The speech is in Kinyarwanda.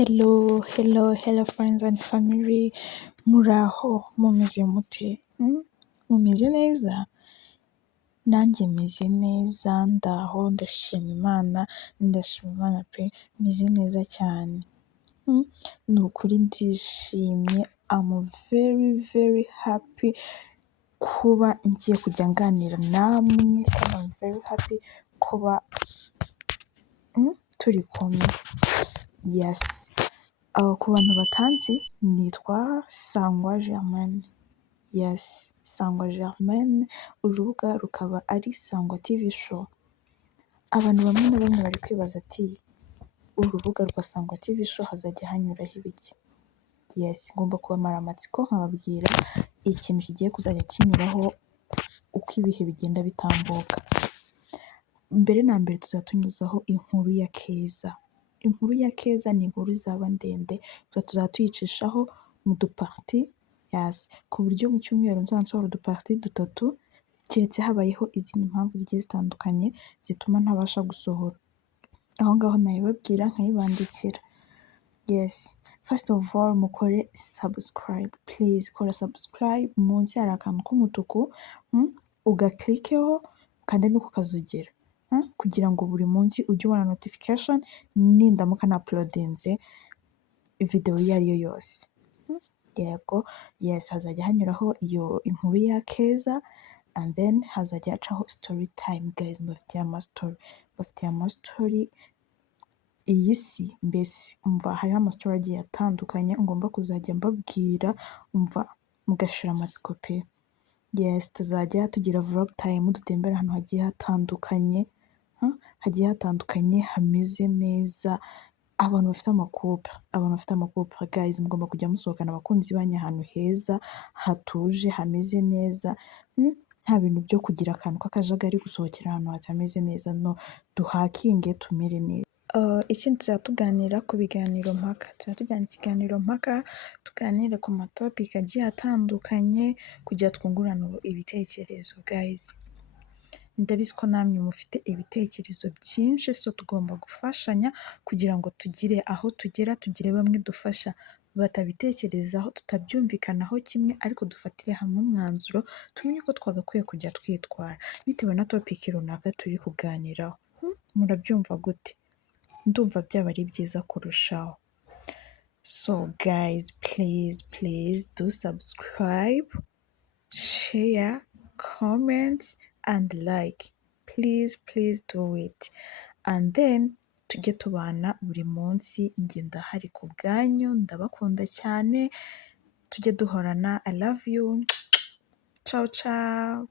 Hello friends and family, muraho mumeze mute? Mumeze neza? Nanjye meze neza, ndaho ndashima Imana pe, meze neza cyane. Ni ukuri ndishimye, I'm very happy kuba ngiye kujya nganira namwe kandi I'm very happy kuba turi kumwe. Yes. Ku bantu batanzi nitwa Sangwa Germaine. Yes, Sangwa Germaine, urubuga rukaba ari Sangwa TV show. Abantu bamwe na bamwe bari kwibaza ati urubuga rwa Sangwa TV show hazajya hanyuraho ibiki? Yes, ngomba kubamara amatsiko nkababwira ikintu kigiye kuzajya kinyuraho uko ibihe bigenda bitambuka. Mbere na mbere tuzatunyuzaho inkuru ya Keza. Inkuru ya Keza ni inkuru izaba ndende, tuzaba tuyicishaho mu duparti, yes, ku buryo mu cyumweru nzasohora uduparti 3, keretse habayeho izindi mpamvu zigiye zitandukanye zituma ntabasha gusohora. Aho ngaho nayibabwira nkayibandikira. Yes, first of all mukore subscribe, please kora subscribe, munsi hari akantu k'umutuku, ugaklikeho kandi no kukazogera. Kugira ngo buri munsi ujye ubona notification nindamuka na uploadinze video iyo ari yo yose. Yego, yes, hazajya hanyuraho iyo inkuru ya Keza and then hazajya hacaho story time guys, mbafitiye amastory iyi si mbese umva hariho amastory agiye atandukanye ngomba kuzajya mbabwira, umva mugashira amatsiko pe. Yes, tuzajya tugira vlog time dutembera ahantu hagiye hatandukanye hameze neza. Abantu bafite amakouple guys, mugomba kujya musohokana abakunzi banyu ahantu heza hatuje hameze neza, nta bintu byo kugira akantu k'akajagari gusohokera ahantu hatameze neza, no, duhakinge tumere neza. Ikindi tuzajya tuganira ku biganiro mpaka, ikiganiro mpaka tuganire ku matopiki agiye atandukanye kugira twungurane ibitekerezo guys. Ndabizi ko namwe mufite ibitekerezo byinshi, so tugomba gufashanya kugira ngo tugire aho tugera, tugire bamwe dufasha batabitekerezaho, tutabyumvikanaho kimwe, ariko dufatire hamwe umwanzuro tumenye ko twagakwiye kujya twitwara bitewe na topiki runaka turi kuganiraho. Murabyumva gute? Ndumva byaba ari byiza kurushaho. So guys, please do subscribe, share, comment and like. Please do it. And then tujye tubana buri munsi, njye ndahari ku bwanyu, ndabakunda cyane, tujye duhorana. I love you. Ciao.